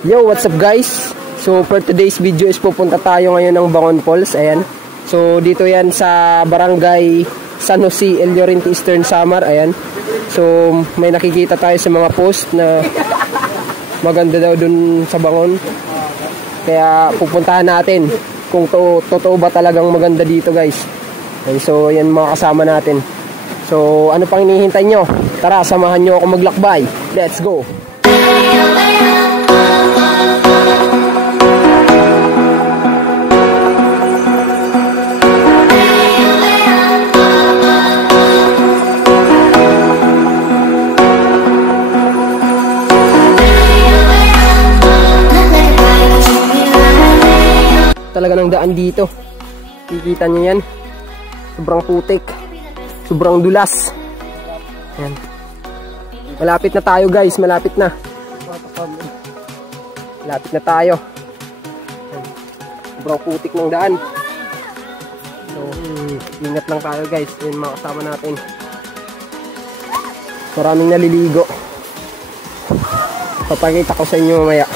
Yo, what's up guys? So for today's video is pupunta tayo ngayon ng Bangon Falls. Ayan. So dito yan sa Barangay San Jose, El Llorente, Eastern Samar. Ayan. So may nakikita tayo sa mga post na maganda daw dun sa Bangon. Kaya pupuntahan natin kung totoo ba talagang maganda dito guys. Okay, so yan mga kasama natin. So ano pang hinihintay nyo? Tara, samahan nyo ako maglakbay. Let's go! Talaga ng daan dito. Kikita nyo yan. Sobrang putik. Sobrang dulas. Yan. Malapit na tayo guys. Malapit na. Malapit na tayo. Yan. Sobrang putik ng daan. So, ingat lang tayo guys. Yan mga kasama natin. Maraming naliligo. Papakita ko sa inyo mamaya.